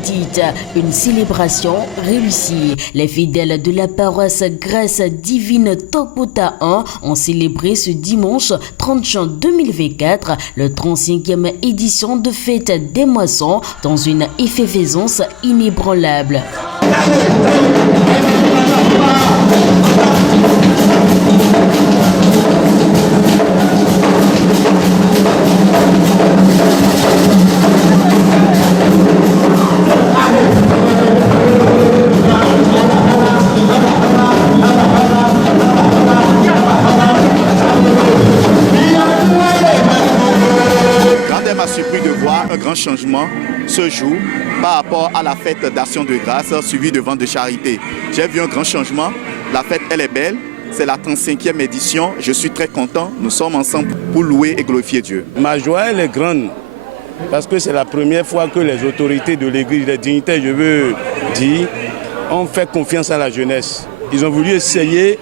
petite, une célébration réussie. Les fidèles de la paroisse Grâce Divine Topota 1 ont célébré ce dimanche 30 juin 2024 le 35e édition de Fête des Moissons dans une effervescence inébranlable. M'a surpris de voir un grand changement ce jour par rapport à la fête d'action de grâce suivie de vente de charité. J'ai vu un grand changement, la fête elle est belle, c'est la 35e édition, je suis très content, nous sommes ensemble pour louer et glorifier Dieu. Ma joie elle est grande parce que c'est la première fois que les autorités de l'église, les dignitaires je veux dire, ont fait confiance à la jeunesse. Ils ont voulu essayer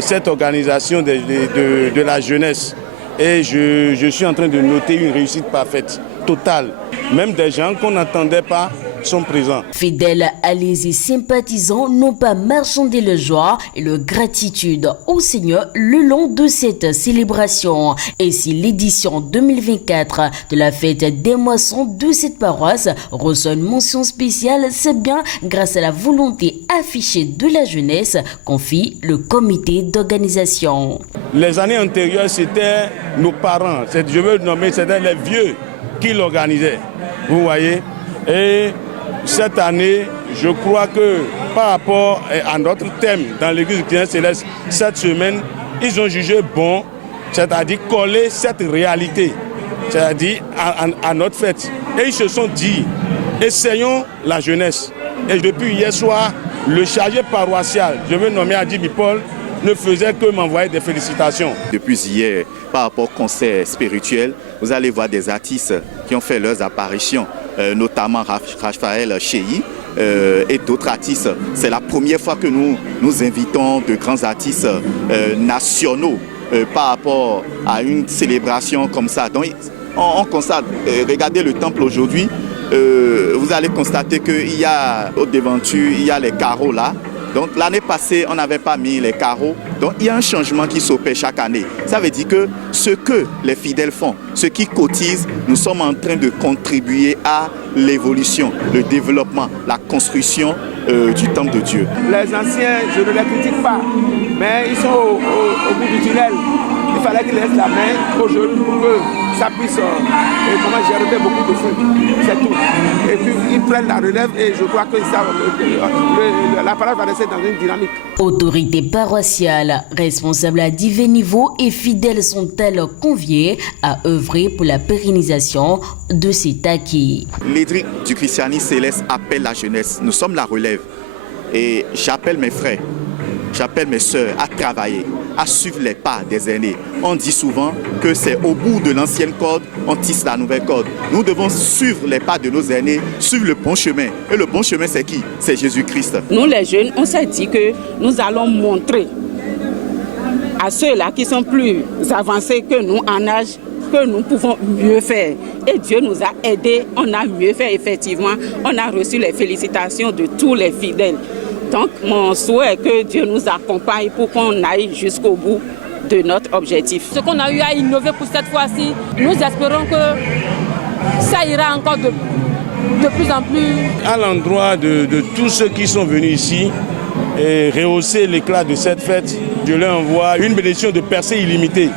cette organisation de la jeunesse. Et je suis en train de noter une réussite parfaite, totale. Même des gens qu'on n'entendait pas sont présents. Fidèles, alliés et sympathisants n'ont pas marchandé le joie et le gratitude au Seigneur le long de cette célébration. Et si l'édition 2024 de la fête des moissons de cette paroisse reçoit une mention spéciale, c'est bien grâce à la volonté affichée de la jeunesse, confie le comité d'organisation. Les années antérieures, c'était nos parents, je veux nommer, c'était les vieux qui l'organisaient. Vous voyez? Et cette année, je crois que par rapport à notre thème dans l'église chrétienne céleste, cette semaine, ils ont jugé bon, c'est-à-dire coller cette réalité, c'est-à-dire à notre fête. Et ils se sont dit, essayons la jeunesse. Et depuis hier soir, le chargé paroissial, je veux nommer Adjibi Paul, ne faisait que m'envoyer des félicitations. Depuis hier, par rapport au concert spirituel, vous allez voir des artistes qui ont fait leurs apparitions, notamment Raphaël Chei et d'autres artistes. C'est la première fois que nous invitons de grands artistes nationaux par rapport à une célébration comme ça. Donc on constate, regardez le temple aujourd'hui, vous allez constater qu'il y a aux devantures, il y a les carreaux là. Donc l'année passée, on n'avait pas mis les carreaux. Donc il y a un changement qui s'opère chaque année. Ça veut dire que ce que les fidèles font, ceux qui cotisent, nous sommes en train de contribuer à l'évolution, le développement, la construction du temple de Dieu. Les anciens, je ne les critique pas, mais ils sont au bout du tunnel. Il fallait qu'ils laissent la main aux jeunes pour que ça puisse gérer beaucoup de feu. C'est tout. Et puis ils prennent la relève et je crois que la parole va rester dans une dynamique. Autorités paroissiales, responsables à divers niveaux et fidèles sont-elles conviées à œuvrer pour la pérennisation de cet acquis. L'édric du christianisme céleste appelle la jeunesse. Nous sommes la relève. Et j'appelle mes frères, j'appelle mes sœurs à travailler, à suivre les pas des aînés. On dit souvent que c'est au bout de l'ancienne corde, on tisse la nouvelle corde. Nous devons suivre les pas de nos aînés, suivre le bon chemin. Et le bon chemin, c'est qui? C'est Jésus-Christ. Nous, les jeunes, on s'est dit que nous allons montrer à ceux-là qui sont plus avancés que nous en âge que nous pouvons mieux faire. Et Dieu nous a aidés, on a mieux fait effectivement. On a reçu les félicitations de tous les fidèles. Donc, mon souhait est que Dieu nous accompagne pour qu'on aille jusqu'au bout de notre objectif. Ce qu'on a eu à innover pour cette fois-ci, nous espérons que ça ira encore de plus en plus. À l'endroit de tous ceux qui sont venus ici et rehausser l'éclat de cette fête, je leur envoie une bénédiction de percée illimitée.